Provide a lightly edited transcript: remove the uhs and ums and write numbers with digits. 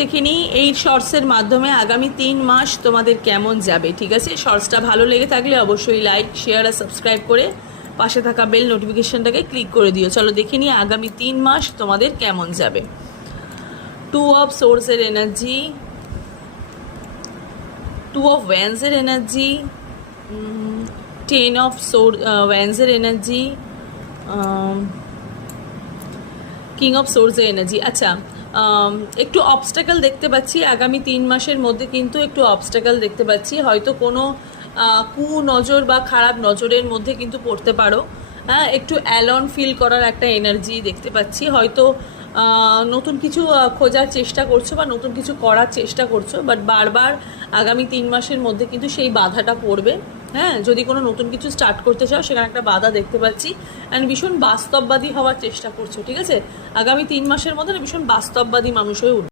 দেখে নিই এই শর্টসের মাধ্যমে আগামী 3 মাস তোমাদের কেমন যাবে। ঠিক আছে, শর্টসটা ভালো লেগে থাকলে অবশ্যই লাইক, শেয়ার আর সাবস্ক্রাইব করে পাশে থাকা বেল নোটিফিকেশনটাকে ক্লিক করে দিও। চলো দেখে নিই আগামী 3 মাস তোমাদের কেমন যাবে। 2 অফ সোর্সের এনার্জি, 2 অফ ওয়ান্সের এনার্জি, 10 অফ ওয়ান্সের এনার্জি, কিং অফ সোর্সের এনার্জি। আচ্ছা, একটু অবস্টাকেল দেখতে পাচ্ছি আগামী 3 মাসের মধ্যে, কিন্তু একটু অবস্টাকেল দেখতে পাচ্ছি, হয়তো কোনো কু নজর বা খারাপ নজরের মধ্যে কিন্তু পড়তে পারো। হ্যাঁ, একটু অ্যালন ফিল করার একটা এনার্জি দেখতে পাচ্ছি, হয়তো নতুন কিছু খোঁজার চেষ্টা করছো বা নতুন কিছু করার চেষ্টা করছো, বাট বারবার আগামী 3 মাসের মধ্যে কিন্তু সেই বাধাটা পড়বে। হ্যাঁ, যদি কোনো নতুন কিছু স্টার্ট করতে চাও সেখানে একটা বাধা দেখতে পাচ্ছি, অ্যান্ড ভীষণ বাস্তববাদী হওয়ার চেষ্টা করছো। ঠিক আছে, আগামী 3 মাসের মধ্যে ভীষণ বাস্তববাদী মানুষ হয়ে উঠবে।